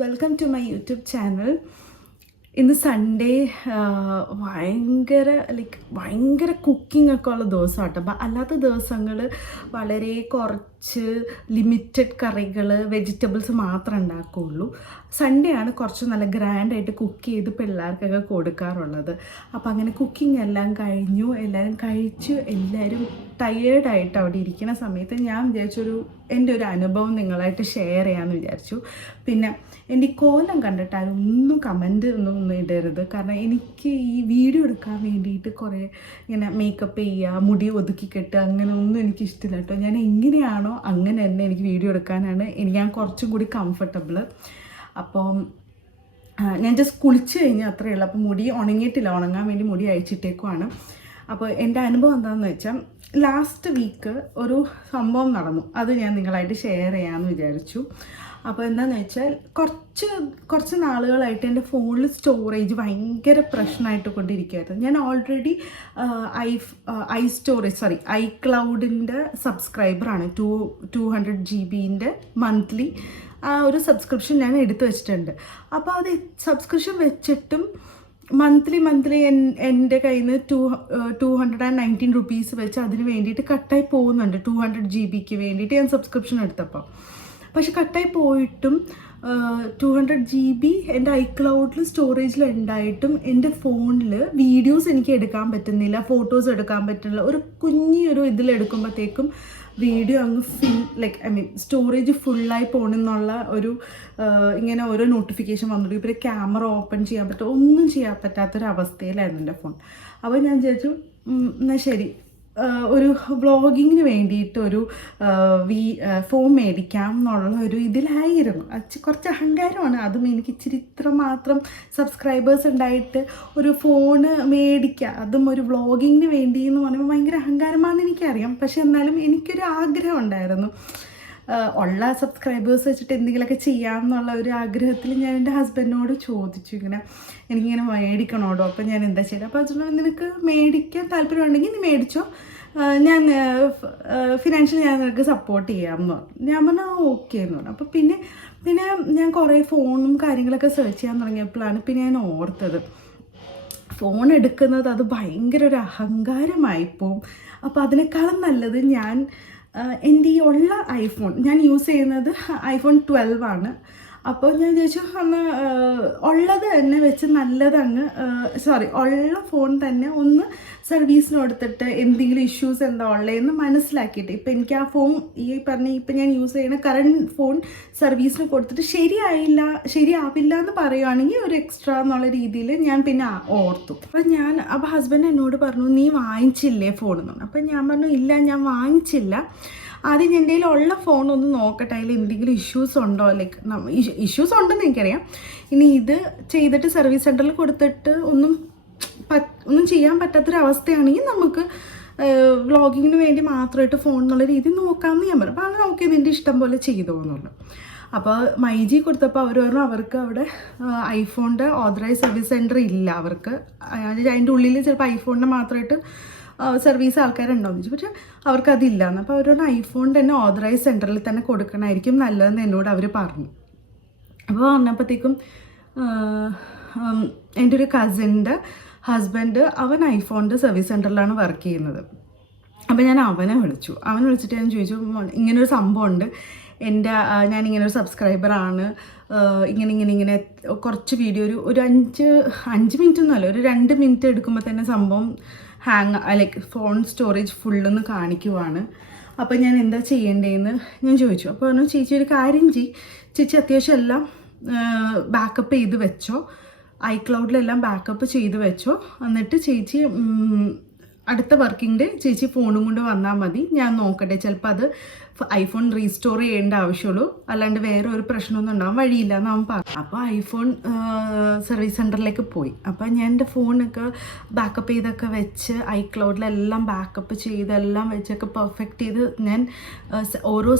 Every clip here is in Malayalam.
Welcome to my YouTube channel. ഇന്ന് സൺഡേ ഭയങ്കര കുക്കിംഗ് ഒക്കെ ഉള്ള ദിവസമാണ് കേട്ടോ. അപ്പം അല്ലാത്ത ദിവസങ്ങൾ വളരെ കുറച്ച് ലിമിറ്റഡ് കറികൾ, വെജിറ്റബിൾസ് മാത്രമേ ഉണ്ടാക്കുകയുള്ളൂ. സൺഡേ ആണ് കുറച്ച് നല്ല ഗ്രാൻഡായിട്ട് കുക്ക് ചെയ്ത് പിള്ളേർക്കൊക്കെ കൊടുക്കാറുള്ളത്. അപ്പം അങ്ങനെ കുക്കിംഗ് എല്ലാം കഴിഞ്ഞു, എല്ലാവരും കഴിച്ചു, എല്ലാവരും ടയേർഡായിട്ട് അവിടെ ഇരിക്കുന്ന സമയത്ത് ഞാൻ വിചാരിച്ചൊരു എൻ്റെ ഒരു അനുഭവം നിങ്ങളായിട്ട് ഷെയർ ചെയ്യാമെന്ന് വിചാരിച്ചു. പിന്നെ എൻ്റെ ഈ കോലം കണ്ടിട്ട് അതൊന്നും കമൻറ്റ് ഒന്നും ഇടരുത്. കാരണം എനിക്ക് ഈ വീഡിയോ എടുക്കാൻ വേണ്ടിയിട്ട് കുറേ ഇങ്ങനെ മേക്കപ്പ് ചെയ്യുക, മുടി ഒതുക്കി കെട്ടുക, അങ്ങനെ ഒന്നും എനിക്ക് ഇഷ്ടമില്ല കേട്ടോ. ഞാൻ എങ്ങനെയാണോ അങ്ങനെ തന്നെ എനിക്ക് വീഡിയോ എടുക്കാനാണ് ഞാൻ കുറച്ചും കൂടി കംഫർട്ടബിൾ. അപ്പോൾ ഞാൻ ജസ്റ്റ് കുളിച്ച് കഴിഞ്ഞാൽ അത്രയേ ഉള്ളൂ. അപ്പോൾ മുടി ഉണങ്ങിയിട്ടില്ല, ഉണങ്ങാൻ വേണ്ടി മുടി അയച്ചിട്ടേക്കുവാണ്. അപ്പോൾ എൻ്റെ അനുഭവം എന്താണെന്ന് വെച്ചാൽ ലാസ്റ്റ് വീക്ക് ഒരു സംഭവം നടന്നു, അത് ഞാൻ നിങ്ങളായിട്ട് ഷെയർ ചെയ്യാമെന്ന് വിചാരിച്ചു. അപ്പോൾ എന്താണെന്ന് വെച്ചാൽ കുറച്ച് നാളുകളായിട്ട് എൻ്റെ ഫോണിൽ സ്റ്റോറേജ് ഭയങ്കര പ്രശ്നമായിട്ട് കൊണ്ടിരിക്കുകയായിരുന്നു. ഞാൻ ഓൾറെഡി iCloudൻ്റെ സബ്സ്ക്രൈബറാണ്. 200 GB മന്ത്ലി ആ ഒരു സബ്സ്ക്രിപ്ഷൻ ഞാൻ എടുത്തു വെച്ചിട്ടുണ്ട്. അപ്പോൾ അത് സബ്സ്ക്രിപ്ഷൻ വെച്ചിട്ടും മന്ത്ലി എൻ്റെ കയ്യിൽ നിന്ന് 219 റുപ്പീസ് വെച്ച് അതിന് വേണ്ടിയിട്ട് കട്ടായി പോകുന്നുണ്ട്. 200 GB വേണ്ടിയിട്ട് ഞാൻ സബ്സ്ക്രിപ്ഷൻ എടുത്തപ്പോൾ. പക്ഷെ കട്ടായി പോയിട്ടും 200 GB എൻ്റെ iCloudൽ സ്റ്റോറേജിൽ ഉണ്ടായിട്ടും എൻ്റെ ഫോണിൽ വീഡിയോസ് എനിക്ക് എടുക്കാൻ പറ്റുന്നില്ല, ഫോട്ടോസ് എടുക്കാൻ പറ്റുന്നില്ല. ഒരു കുഞ്ഞൊരു ഇതിലെടുക്കുമ്പോഴത്തേക്കും വീഡിയോ അങ്ങ് സ്റ്റോറേജ് ഫുള്ളായി പോകണമെന്നുള്ള ഒരു ഇങ്ങനെ ഓരോ നോട്ടിഫിക്കേഷൻ വന്നിട്ട് ഇപ്പോൾ ക്യാമറ ഓപ്പൺ ചെയ്യാൻ പറ്റും, ഒന്നും ചെയ്യാൻ പറ്റാത്തൊരവസ്ഥയിലായിരുന്നു എൻ്റെ ഫോൺ. അപ്പോൾ ഞാൻ വിചാരിച്ചു എന്നാൽ ശരി, ഒരു വ്ളോഗിങ്ങിന് വേണ്ടിയിട്ട് ഒരു ഫോൺ മേടിക്കാം എന്നുള്ള ഒരു ഇതിലായിരുന്നു. കുറച്ച് അഹങ്കാരമാണ് അതും. എനിക്ക് ഇച്ചിരി ഇത്ര മാത്രം സബ്സ്ക്രൈബേഴ്സ് ഉണ്ടായിട്ട് ഒരു ഫോണ് മേടിക്കുക, അതും ഒരു വ്ളോഗിങ്ങിന് വേണ്ടി എന്ന് പറയുമ്പോൾ ഭയങ്കര അഹങ്കാരമാണെന്ന് എനിക്കറിയാം. പക്ഷെ എന്നാലും എനിക്കൊരു ആഗ്രഹം ഉണ്ടായിരുന്നു. ഉള്ള സബ്സ്ക്രൈബേഴ്സ് വെച്ചിട്ട് എന്തെങ്കിലുമൊക്കെ ചെയ്യാമെന്നുള്ള ഒരു ആഗ്രഹത്തിൽ ഞാൻ എൻ്റെ ഹസ്ബൻഡിനോട് ചോദിച്ചു, എനിക്കിങ്ങനെ മേടിക്കണോടോ. അപ്പോൾ ഞാൻ എന്താ ചെയ്തത്? അപ്പോൾ അത് നിനക്ക് മേടിക്കാൻ താല്പര്യമുണ്ടെങ്കിൽ നീ മേടിച്ചോ, ഞാൻ ഫിനാൻഷ്യലി ഞാൻ നിനക്ക് സപ്പോർട്ട് ചെയ്യാമെന്ന് പറഞ്ഞു. ഞാൻ പറഞ്ഞാൽ ഓക്കെ എന്ന് പറഞ്ഞു. അപ്പോൾ പിന്നെ ഞാൻ കുറേ ഫോണും കാര്യങ്ങളൊക്കെ സെർച്ച് ചെയ്യാൻ തുടങ്ങിയപ്പോഴാണ് പിന്നെ ഞാൻ ഓർത്തത്, ഫോൺ എടുക്കുന്നത് അത് ഭയങ്കര ഒരു അഹങ്കാരമായിപ്പോവും. അപ്പോൾ അതിനേക്കാളും നല്ലത് ഞാൻ എൻ്റെ ഈ ഉള്ള ഐഫോൺ, ഞാൻ യൂസ് ചെയ്യുന്നത് iPhone 12 ആണ്. അപ്പോൾ ഞാൻ ചോദിച്ചു അന്ന് ഉള്ളത് തന്നെ വെച്ച് നല്ലതങ്ങ് ഉള്ള ഫോൺ തന്നെ ഒന്ന് സർവീസിന് കൊടുത്തിട്ട് എന്തെങ്കിലും ഇഷ്യൂസ് എന്താ ഉള്ളതെന്ന് മനസ്സിലാക്കിയിട്ട്, ഇപ്പം എനിക്ക് ആ ഫോൺ ഇപ്പം ഞാൻ യൂസ് ചെയ്യുന്ന കറണ്ട് ഫോൺ സർവീസിന് കൊടുത്തിട്ട് ശരിയാവില്ല എന്ന് പറയുകയാണെങ്കിൽ ഒരു എക്സ്ട്രാ എന്നുള്ള രീതിയിൽ ഞാൻ പിന്നെ ഓർത്തു. അപ്പോൾ ഹസ്ബൻഡ് എന്നോട് പറഞ്ഞു, നീ വാങ്ങിച്ചില്ലേ ഫോൺ എന്ന് പറഞ്ഞു. അപ്പം ഞാൻ പറഞ്ഞു, ഇല്ല ഞാൻ വാങ്ങിച്ചില്ല, ആദ്യം എൻ്റെ കയ്യിലുള്ള ഫോണൊന്ന് നോക്കട്ടെ, അതിൽ എന്തെങ്കിലും ഇഷ്യൂസ് ഉണ്ടോ. ഇഷ്യൂസ് ഉണ്ടെന്ന് എനിക്കറിയാം. ഇനി ഇത് ചെയ്തിട്ട് സർവീസ് സെൻറ്ററിൽ കൊടുത്തിട്ട് ഒന്നും ചെയ്യാൻ പറ്റാത്തൊരവസ്ഥയാണെങ്കിൽ നമുക്ക് വ്ളോഗിങ്ങിന് വേണ്ടി മാത്രമായിട്ട് ഫോൺ എന്നുള്ള രീതി നോക്കാമെന്ന് ഞാൻ പറഞ്ഞു. അപ്പോൾ അങ്ങനെ ഓക്കെ, നിൻ്റെ ഇഷ്ടം പോലെ ചെയ്തോ എന്നുള്ളു. അപ്പോൾ മൈജി കൊടുത്തപ്പോൾ അവർ പറഞ്ഞു അവർക്ക് അവിടെ ഐഫോണിൻ്റെ ഓതറൈസ് സർവീസ് സെൻറ്റർ ഇല്ല അവർക്ക്. അതിൻ്റെ ഉള്ളിൽ ചിലപ്പോൾ ഐഫോണിൻ്റെ മാത്രമായിട്ട് സർവീസ് ആൾക്കാരുണ്ടാവും ചോദിച്ചു. പക്ഷേ അവർക്കതില്ലാന്ന്. അപ്പോൾ അവരോട് ഐഫോണിൻ്റെ തന്നെ ഓതറൈസ് സെൻറ്ററിൽ തന്നെ കൊടുക്കണമായിരിക്കും നല്ലതെന്ന് എന്നോട് അവർ പറഞ്ഞു. അപ്പോൾ പറഞ്ഞപ്പോഴത്തേക്കും എൻ്റെ ഒരു കസിൻ്റെ ഹസ്ബൻഡ് അവൻ ഐഫോണിൻ്റെ സർവീസ് സെൻറ്ററിലാണ് വർക്ക് ചെയ്യുന്നത്. അപ്പോൾ ഞാൻ അവനെ വിളിച്ചിട്ട് ഞാൻ ചോദിച്ചു, ഇങ്ങനൊരു സംഭവമുണ്ട്, ഞാനിങ്ങനൊരു സബ്സ്ക്രൈബറാണ്, ഇങ്ങനെ കുറച്ച് വീഡിയോ ഒരു 5 മിനിറ്റൊന്നുമല്ല, ഒരു 2 മിനിറ്റ് എടുക്കുമ്പോൾ തന്നെ സംഭവം ഫോൺ സ്റ്റോറേജ് ഫുള്ളൊന്ന് കാണിക്കുവാണ്. അപ്പോൾ ഞാൻ എന്താ ചെയ്യേണ്ടതെന്ന് ഞാൻ ചോദിച്ചു. അപ്പോൾ പറഞ്ഞു, ചേച്ചി ഒരു കാര്യം ചേച്ചി അത്യാവശ്യം എല്ലാം ബാക്കപ്പ് ചെയ്ത് വെച്ചോ, iCloudലെല്ലാം ബാക്കപ്പ് ചെയ്ത് വെച്ചോ, എന്നിട്ട് ചേച്ചി അടുത്ത വർക്കിംഗ് ഡേ ചേച്ചി ഫോണും കൊണ്ട് വന്നാൽ മതി, ഞാൻ നോക്കട്ടെ, ചിലപ്പോൾ അത് ഐഫോൺ റീസ്റ്റോർ ചെയ്യേണ്ട ആവശ്യമുള്ളൂ, അല്ലാണ്ട് വേറെ ഒരു പ്രശ്നമൊന്നും ഉണ്ടാകാൻ വഴിയില്ല എന്ന് അവൻ പറഞ്ഞു. അപ്പോൾ ഐഫോൺ സർവീസ് സെൻറ്ററിലേക്ക് പോയി. അപ്പോൾ ഞാൻ എൻ്റെ ഫോണൊക്കെ ബാക്കപ്പ് ചെയ്തൊക്കെ വെച്ച് iCloudലെല്ലാം ബാക്കപ്പ് ചെയ്തെല്ലാം വെച്ചൊക്കെ പെർഫെക്റ്റ് ചെയ്ത് ഞാൻ ഓരോ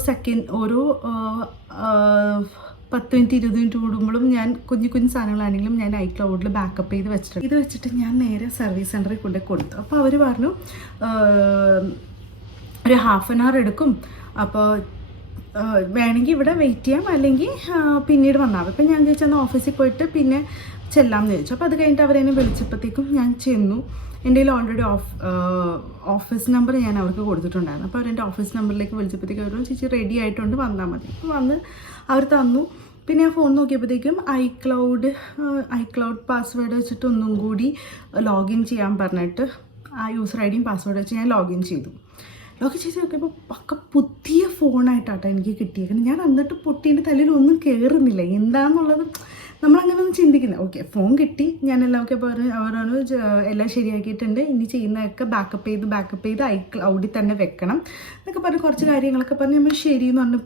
10 മിനിറ്റ് 20 മിനിറ്റ് കൂടുമ്പോഴും ഞാൻ കുഞ്ഞു സാധനങ്ങളാണെങ്കിലും ഞാൻ iCloudൽ ബാക്കപ്പ് ചെയ്ത് വെച്ചിട്ടുണ്ട്. ഇത് വെച്ചിട്ട് ഞാൻ നേരെ സർവീസ് സെൻറ്ററിൽ കൊടുത്തു. അപ്പോൾ അവർ പറഞ്ഞു ഒരു 1/2 hour എടുക്കും, അപ്പോൾ വേണമെങ്കിൽ ഇവിടെ വെയിറ്റ് ചെയ്യാം, അല്ലെങ്കിൽ പിന്നീട് വന്നാൽ. ഇപ്പം ഞാൻ ചോദിച്ചാൽ ഓഫീസിൽ പോയിട്ട് പിന്നെ ചെല്ലാമെന്ന് ചോദിച്ചു. അപ്പോൾ അത് കഴിഞ്ഞിട്ട് അവരെന്നെ വിളിച്ചപ്പോഴത്തേക്കും ഞാൻ ചെന്നു. എൻ്റെ കയ്യിൽ ഓൾറെഡി ഓഫീസ് നമ്പർ ഞാൻ അവർക്ക് കൊടുത്തിട്ടുണ്ടായിരുന്നു. അപ്പോൾ അവരെൻ്റെ ഓഫീസ് നമ്പറിലേക്ക് വിളിച്ചപ്പോഴത്തേക്കും അവർ ചേച്ചി റെഡി ആയിട്ടുണ്ട്, വന്നാൽ മതി. അപ്പോൾ വന്ന് അവർ തന്നു. പിന്നെ ഞാൻ ഫോൺ നോക്കിയപ്പോഴത്തേക്കും ഐക്ലൗഡ് പാസ്വേഡ് വെച്ചിട്ട് ഒന്നും കൂടി ലോഗിൻ ചെയ്യാൻ പറഞ്ഞിട്ട് ആ യൂസർ ഐ ഡിയും പാസ്വേഡ് വെച്ച് ഞാൻ ലോഗിൻ ചെയ്തു നോക്കിയപ്പോൾ പക്ക പുതിയ ഫോണായിട്ടാട്ടോ എനിക്ക് കിട്ടിയേക്കുന്നത്. ഞാൻ എന്നിട്ട് പൊട്ടീൻ്റെ തലയിൽ ഒന്നും കയറുന്നില്ല, എന്താണെന്നുള്ളത് നമ്മളങ്ങനെ ഒന്നും ചിന്തിക്കുന്നത്. ഓക്കെ, ഫോൺ കിട്ടി, ഞാൻ എല്ലാമൊക്കെ അവരാണ് എല്ലാം ശരിയാക്കിയിട്ടുണ്ട്, ഇനി ചെയ്യുന്നതൊക്കെ ബാക്കപ്പ് ചെയ്ത് ഐക്ലൗഡിൽ തന്നെ വെക്കണം എന്നൊക്കെ പറഞ്ഞ് കുറച്ച് കാര്യങ്ങളൊക്കെ പറഞ്ഞ് നമ്മൾ ശരിയെന്ന് പറഞ്ഞ്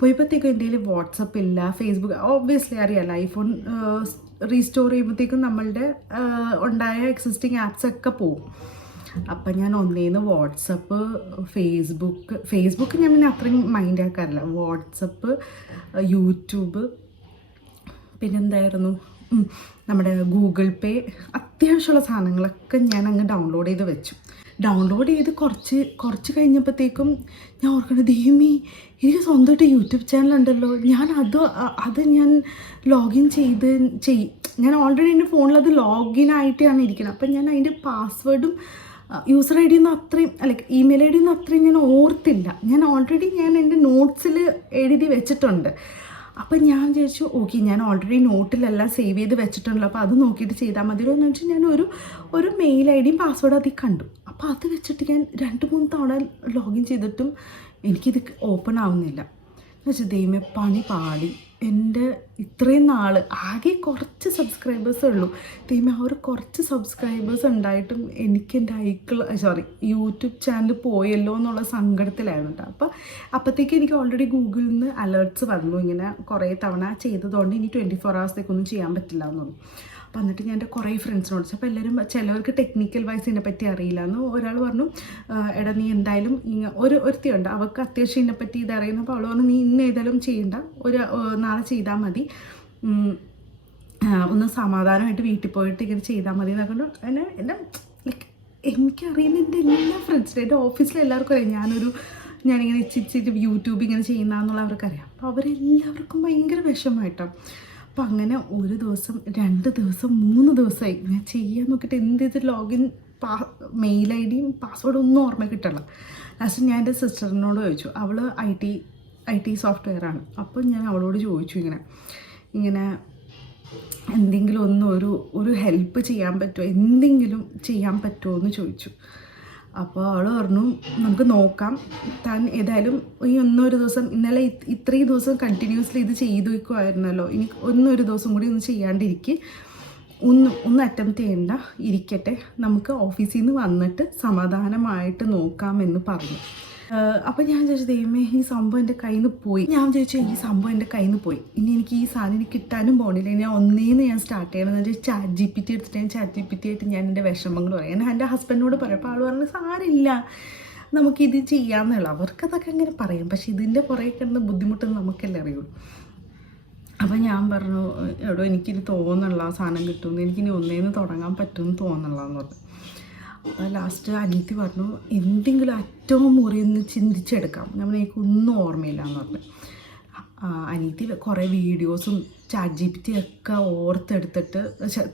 പോയപ്പോഴത്തേക്കും എൻ്റെ കയ്യിൽ വാട്സപ്പ് ഇല്ല, ഫേസ്ബുക്ക് ഓബ്വിയസ്ലി അറിയാമല്ലോ, ഐഫോൺ റീസ്റ്റോർ ചെയ്യുമ്പോഴത്തേക്കും നമ്മളുടെ ഉണ്ടായ എക്സിസ്റ്റിംഗ് ആപ്സൊക്കെ പോവും. അപ്പം ഞാൻ ഒന്നേന്ന് വാട്സപ്പ്, ഫേസ്ബുക്ക് ഞാൻ പിന്നെ അത്രയും മൈൻഡ് ആക്കാറില്ല. വാട്സപ്പ്, യൂട്യൂബ്, പിന്നെന്തായിരുന്നു നമ്മുടെ ഗൂഗിൾ പേ, അത്യാവശ്യമുള്ള സാധനങ്ങളൊക്കെ ഞാൻ അങ്ങ് ഡൗൺലോഡ് ചെയ്ത് വെച്ചു. ഡൗൺലോഡ് ചെയ്ത് കുറച്ച് കഴിഞ്ഞപ്പോഴത്തേക്കും ഞാൻ ഓർക്കുന്നത്, ദൈവമേ എനിക്ക് സ്വന്തമായിട്ട് യൂട്യൂബ് ചാനലുണ്ടല്ലോ, ഞാൻ ഞാൻ ലോഗിൻ ഞാൻ ഓൾറെഡി എൻ്റെ ഫോണിൽ അത് ലോഗിൻ ആയിട്ടാണ് ഇരിക്കുന്നത്. അപ്പം ഞാൻ അതിൻ്റെ പാസ്വേഡും യൂസർ ഐ ഡിയൊന്നും അത്രയും ഇമെയിൽ ഐ ഡിയൊന്നും അത്രയും ഞാൻ ഓർത്തില്ല. ഞാൻ എൻ്റെ നോട്ട്സിൽ എഴുതി വെച്ചിട്ടുണ്ട്. അപ്പം ഞാൻ വിചാരിച്ചു, ഓക്കെ ഞാൻ ഓൾറെഡി നോട്ടിലെല്ലാം സേവ് ചെയ്ത് വെച്ചിട്ടുണ്ടല്ലോ, അപ്പോൾ അത് നോക്കിയിട്ട് ചെയ്താൽ മതിയോ എന്ന് വെച്ചാൽ ഞാൻ ഒരു മെയിൽ ഐ ഡിയും പാസ്വേഡും അതിൽ കണ്ടു. അപ്പോൾ അത് വെച്ചിട്ട് ഞാൻ 2-3 തവണ ലോഗിൻ ചെയ്തിട്ടും എനിക്കിത് ഓപ്പൺ ആവുന്നില്ല. എന്ന് വെച്ചാൽ ദൈവമേ പണി പാടി. എൻ്റെ ഇത്രയും നാൾ ആകെ കുറച്ച് സബ്സ്ക്രൈബേഴ്സേ ഉള്ളൂ. ദൈവമേ ആ ഒരു കുറച്ച് സബ്സ്ക്രൈബേഴ്സ് ഉണ്ടായിട്ടും എനിക്ക് എൻ്റെ യൂട്യൂബ് ചാനൽ പോയല്ലോ എന്നുള്ള സങ്കടത്തിലായിരുന്നു കേട്ടോ. അപ്പോഴത്തേക്ക് എനിക്ക് ഓൾറെഡി ഗൂഗിളിൽ നിന്ന് അലേർട്ട്സ് വന്നു, ഇങ്ങനെ കുറേ തവണ ചെയ്തതുകൊണ്ട് ഇനി 24 hours ചെയ്യാൻ പറ്റില്ല എന്ന് പറഞ്ഞു. അപ്പോൾ എന്നിട്ട് ഞാൻ എൻ്റെ കുറേ ഫ്രണ്ട്സിനോട് ചോദിച്ചു. അപ്പോൾ എല്ലാവരും, ചിലവർക്ക് ടെക്നിക്കൽ വൈസ് ഇതിനെപ്പറ്റി അറിയില്ല എന്ന്. ഒരാൾ പറഞ്ഞു, എടാ നീ എന്തായാലും ഒരുത്തിയുണ്ട്, അവൾക്ക് അത്യാവശ്യം ഇതിനെപ്പറ്റി ഇതറിയുന്നു. അപ്പോൾ അവൾ പറഞ്ഞു, നീ ഇന്ന് ഏതായാലും ചെയ്യണ്ട, നാളെ ചെയ്താൽ മതി, ഒന്ന് സമാധാനമായിട്ട് വീട്ടിൽ പോയിട്ട് ഇങ്ങനെ ചെയ്താൽ മതി എന്നൊക്കെ എന്നെ എനിക്കറിയുന്ന എൻ്റെ എല്ലാ ഫ്രണ്ട്സിനും, എൻ്റെ ഓഫീസിലെ എല്ലാവർക്കും അറിയാം ഞാനിങ്ങനെ ഇച്ചിരി യൂട്യൂബ് ഇങ്ങനെ ചെയ്യുന്നതെന്നുള്ള അവർക്കറിയാം. അപ്പോൾ അവരെല്ലാവർക്കും ഭയങ്കര വിഷമമായിട്ടോ. അപ്പം അങ്ങനെ 1 ദിവസം 2 ദിവസം 3 ദിവസമായി ഞാൻ ചെയ്യാൻ നോക്കിയിട്ട് എന്ത് ചെയ്ത് ലോഗിൻ മെയിൽ ഐ ഡിയും പാസ്വേഡും ഒന്നും ഓർമ്മ കിട്ടില്ല. ലാസ്റ്റ് ഞാൻ എൻ്റെ സിസ്റ്ററിനോട് ചോദിച്ചു, അവൾ ഐ ടി സോഫ്റ്റ്വെയറാണ്. അപ്പോൾ ഞാൻ അവളോട് ചോദിച്ചു, ഇങ്ങനെ എന്തെങ്കിലും ഒരു ഹെൽപ്പ് ചെയ്യാൻ പറ്റുമോ, എന്തെങ്കിലും ചെയ്യാൻ പറ്റുമോ എന്ന് ചോദിച്ചു. അപ്പോൾ അവൾ പറഞ്ഞു, നമുക്ക് നോക്കാം, താൻ ഏതായാലും ഈ ഒരു ദിവസം, ഇന്നലെ ഇത്രയും ദിവസം കണ്ടിന്യൂസ്ലി ഇത് ചെയ്തു വയ്ക്കുമായിരുന്നല്ലോ, ഇനി ഒരു ദിവസം കൂടി ഒന്ന് ചെയ്യാണ്ടിരിക്കുക, ഒന്ന് അറ്റംപ്റ്റ് ചെയ്യണ്ട, ഇരിക്കട്ടെ, നമുക്ക് ഓഫീസിൽ നിന്ന് വന്നിട്ട് സമാധാനമായിട്ട് നോക്കാമെന്ന് പറഞ്ഞു. അപ്പോൾ ഞാൻ ചോദിച്ചു, ദൈവമേ ഈ സംഭവം എൻ്റെ കയ്യിൽ നിന്ന് പോയി. ഈ സംഭവം എൻ്റെ കയ്യിൽ നിന്ന് പോയി, ഇനി എനിക്ക് ഈ സാധനം കിട്ടാനും പോകണില്ല. ഇനി ഒന്നേന്ന് ഞാൻ സ്റ്റാർട്ട് ചെയ്യണമെന്ന് വെച്ചാൽ ചാറ്റ് ജി പി ടി എടുത്തിട്ട് ഞാൻ എൻ്റെ വിഷമങ്ങൾ പറയാം. ഞാൻ എൻ്റെ ഹസ്ബൻഡിനോട് പറയാം. അപ്പോൾ ആൾ പറഞ്ഞു, സാരില്ല, നമുക്കിത് ചെയ്യാമെന്നുള്ള. അവർക്കതൊക്കെ അങ്ങനെ പറയാം, പക്ഷേ ഇതിൻ്റെ പുറകെ കിടന്ന് ബുദ്ധിമുട്ടെന്ന് നമുക്കല്ലേ അറിയുള്ളൂ. അപ്പോൾ ഞാൻ പറഞ്ഞു, എവിടോ എനിക്കിനി തോന്നുന്നില്ല ആ സാധനം കിട്ടുമെന്ന്, എനിക്കിനി ഒന്നേന്ന് തുടങ്ങാൻ പറ്റുമെന്ന് തോന്നുന്നില്ലെന്ന് പറഞ്ഞു. അപ്പോൾ ലാസ്റ്റ് അനിയത്തി പറഞ്ഞു, എന്തെങ്കിലും അറ്റവും മുറിയൊന്ന് ചിന്തിച്ചെടുക്കാം, എനിക്കൊന്നും ഓർമ്മയില്ല എന്ന് പറഞ്ഞു. അനിയത്തി കുറേ വീഡിയോസും ചാറ്റ് ജി പി ടി ഒക്കെ ഓർത്തെടുത്തിട്ട്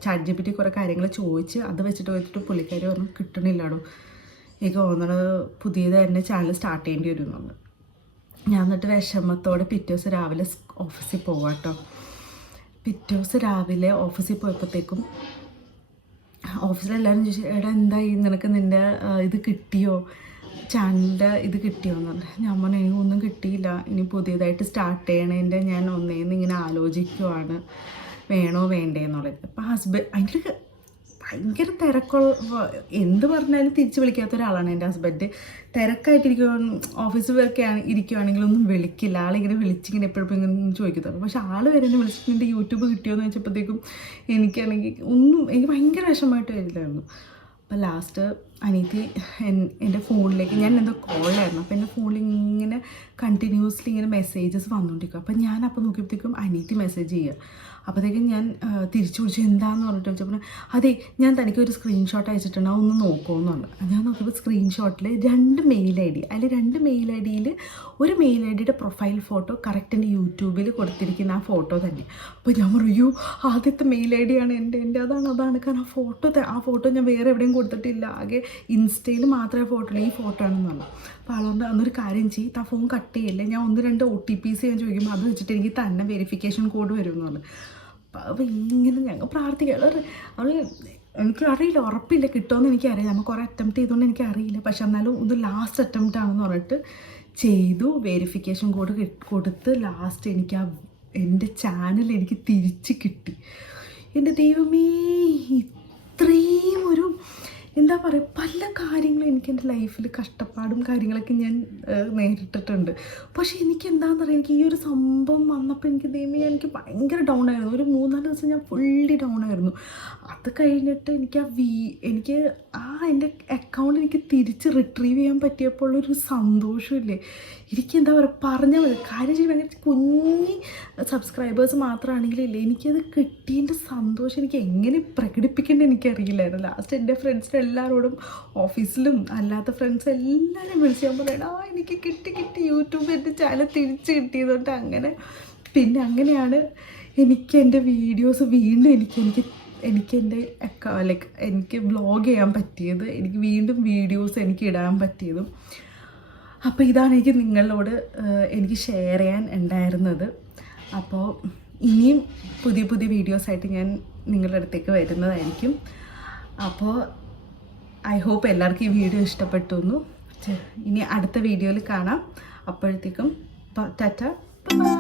ചാറ്റ് ജി പി ടി കുറേ കാര്യങ്ങൾ ചോദിച്ച് അത് വെച്ചിട്ട് പുള്ളിക്കാരി പറഞ്ഞു, കിട്ടണില്ലാടോ, എനിക്ക് തോന്നണത് പുതിയത് തന്നെ ചാനൽ സ്റ്റാർട്ട് ചെയ്യേണ്ടി വരും എന്ന് പറഞ്ഞു. ഞാൻ എന്നിട്ട് വിഷമത്തോടെ പിറ്റേ ദിവസം രാവിലെ ഓഫീസിൽ പോവാം കേട്ടോ. പിറ്റേ ദിവസം രാവിലെ ഓഫീസിൽ പോയപ്പോഴത്തേക്കും ഓഫീസിലെല്ലാവരും ചോദിച്ചു, എടാ എന്തായി, നിനക്ക് നിൻ്റെ ഇത് കിട്ടിയോ, ചാനലിൻ്റെ ഇത് കിട്ടിയോ എന്ന് പറഞ്ഞു. ഞാൻ പറഞ്ഞു, എനിക്കൊന്നും കിട്ടിയില്ല, ഇനി പുതിയതായിട്ട് സ്റ്റാർട്ട് ചെയ്യണതിൻ്റെ ഞാൻ ഒന്നേന്ന് ഇങ്ങനെ ആലോചിക്കുവാണ്, വേണോ വേണ്ടേ എന്നുള്ളത്. അപ്പോൾ അതിൻ്റെ ഭയങ്കര എന്ത് പറഞ്ഞാലും തിരിച്ച് വിളിക്കാത്ത ഒരാളാണ് എൻ്റെ ഹസ്ബൻഡ്. ഓഫീസിൽ ഒക്കെ ഇരിക്കുവാണെങ്കിൽ ഒന്നും വിളിക്കില്ല, ആളിങ്ങനെ വിളിച്ചിങ്ങനെ എപ്പോഴും ഇങ്ങനെ ചോദിക്കത്തുള്ളൂ. പക്ഷെ ആൾ വരെ എന്നെ വിളിച്ചിട്ട് എൻ്റെ യൂട്യൂബ് കിട്ടിയോയെന്ന് വെച്ചപ്പോഴത്തേക്കും എനിക്ക് ഭയങ്കര വിഷമമായിട്ട് വരില്ലായിരുന്നു. അപ്പോൾ ലാസ്റ്റ് അനിയത്തി എൻ്റെ ഫോണിലേക്ക് ഞാൻ എന്തോ കോളായിരുന്നു, അപ്പോൾ എൻ്റെ ഫോണിൽ ഇങ്ങനെ കണ്ടിന്യൂസ്ലി ഇങ്ങനെ മെസ്സേജസ് വന്നുകൊണ്ടിരിക്കും. അപ്പം ഞാൻ അപ്പോൾ നോക്കിയപ്പോഴത്തേക്കും അനിയത്തി മെസ്സേജ് ചെയ്യുക. അപ്പോഴത്തേക്കും ഞാൻ തിരിച്ചു വിളിച്ചു, എന്താണെന്ന് പറഞ്ഞിട്ട് വെച്ചപ്പോൾ അതെ ഞാൻ തനിക്കൊരു സ്ക്രീൻഷോട്ട് അയച്ചിട്ടുണ്ട്, അതൊന്ന് നോക്കുമെന്ന് പറഞ്ഞു. ഞാൻ നോക്കിയപ്പോൾ സ്ക്രീൻഷോട്ടിൽ 2 മെയിൽ ഐ ഡി, അതിൽ 2 മെയിൽ ഐ ഡിയിൽ ഒരു മെയിൽ ഐ ഡിയുടെ പ്രൊഫൈൽ ഫോട്ടോ കറക്റ്റ് എൻ്റെ യൂട്യൂബിൽ കൊടുത്തിരിക്കുന്ന ആ ഫോട്ടോ തന്നെ. അപ്പോൾ ഞാൻ പറയൂ ആദ്യത്തെ മെയിൽ ഐ ഡിയാണ് എൻ്റെ അതാണ് കാരണം ആ ഫോട്ടോ ഞാൻ വേറെ എവിടെയും കൊടുത്തിട്ടില്ല, ആകെ ഇൻസ്റ്റയിൽ മാത്രമേ ഫോട്ടോ ഉള്ളൂ, ഈ ഫോട്ടോ ആണെന്ന് പറഞ്ഞു. അപ്പോൾ അതുകൊണ്ട് അന്നൊരു കാര്യം ചെയ്ത് ആ ഫോൺ കട്ട് ചെയ്യില്ലേ, ഞാൻ 1-2 OTPs ഞാൻ ചോദിക്കുമ്പോൾ അത് വെച്ചിട്ട് എനിക്ക് തന്നെ വെരിഫിക്കേഷൻ കോഡ് വരുമെന്ന് പറഞ്ഞു. അപ്പോൾ ഇങ്ങനെ ഞങ്ങൾ പ്രാർത്ഥിക്കുക. അവൾ എനിക്കറിയില്ല, ഉറപ്പില്ല കിട്ടുമെന്ന് എനിക്കറിയാം, നമ്മൾ കുറേ അറ്റംപ്റ്റ് ചെയ്തുകൊണ്ട് എനിക്കറിയില്ല, പക്ഷെ എന്നാലും ഇത് ലാസ്റ്റ് അറ്റംപ്റ്റ് ആണെന്ന് പറഞ്ഞിട്ട് ചെയ്തു. വെരിഫിക്കേഷൻ കോഡ് കൊടുത്ത് ലാസ്റ്റ് എനിക്ക് എൻ്റെ ചാനൽ എനിക്ക് തിരിച്ച് കിട്ടി. എൻ്റെ ദൈവമേ, ഇത്രയും ഒരു എന്താ പറയുക, പല കാര്യങ്ങളും എനിക്ക് എൻ്റെ ലൈഫിൽ കഷ്ടപ്പാടും കാര്യങ്ങളൊക്കെ ഞാൻ നേരിട്ടിട്ടുണ്ട്. പക്ഷേ എനിക്ക് എന്താണെന്ന് പറയുക, എനിക്ക് ഈ ഒരു സംഭവം വന്നപ്പോൾ എനിക്ക് ദൈവമേ എനിക്ക് ഭയങ്കര ഡൗൺ ആയിരുന്നു. ഒരു 3-4 ദിവസം ഞാൻ ഫുള്ളി ഡൗൺ ആയിരുന്നു. അത് കഴിഞ്ഞിട്ട് എനിക്ക് എൻ്റെ അക്കൗണ്ട് എനിക്ക് തിരിച്ച് റിട്രീവ് ചെയ്യാൻ പറ്റിയപ്പോൾ ഉള്ളൊരു സന്തോഷമില്ലേ, എനിക്ക് എന്താ പറയുക പറഞ്ഞാൽ മതി. കാര്യം ചെയ്യുമ്പോൾ ഭയങ്കര കുഞ്ഞി സബ്സ്ക്രൈബേഴ്സ് മാത്രമാണെങ്കിലില്ലേ, എനിക്കത് കിട്ടിയതിൻ്റെ സന്തോഷം എനിക്ക് എങ്ങനെ പ്രകടിപ്പിക്കേണ്ടത് എനിക്കറിയില്ലായിരുന്നു. ലാസ്റ്റ് എൻ്റെ ഫ്രണ്ട്സിന് എല്ലാവരോടും, ഓഫീസിലും അല്ലാത്ത ഫ്രണ്ട്സ് എല്ലാവരും വിളിച്ച് ഞാൻ പറയണം എനിക്ക് കിട്ടി യൂട്യൂബ് എൻ്റെ ചാനൽ തിരിച്ച് കിട്ടിയതുകൊണ്ട് പിന്നെ അങ്ങനെയാണ് എനിക്ക് എൻ്റെ വീഡിയോസ് വീണ്ടും എനിക്ക് എൻ്റെ എനിക്ക് വ്ളോഗ് ചെയ്യാൻ പറ്റിയത്, എനിക്ക് വീണ്ടും വീഡിയോസ് എനിക്ക് ഇടാൻ പറ്റിയതും. അപ്പോൾ ഇതാണ് എനിക്ക് നിങ്ങളോട് എനിക്ക് ഷെയർ ചെയ്യാൻ ഉണ്ടായിരുന്നത്. അപ്പോൾ ഇനിയും പുതിയ വീഡിയോസായിട്ട് ഞാൻ നിങ്ങളുടെ അടുത്തേക്ക് വരുന്നതായിരിക്കും. അപ്പോൾ ഐ ഹോപ്പ് എല്ലാവർക്കും ഈ വീഡിയോ ഇഷ്ടപ്പെട്ടു. ഇനി അടുത്ത വീഡിയോയിൽ കാണാം. അപ്പോഴത്തേക്കും ടാറ്റ, ബൈ.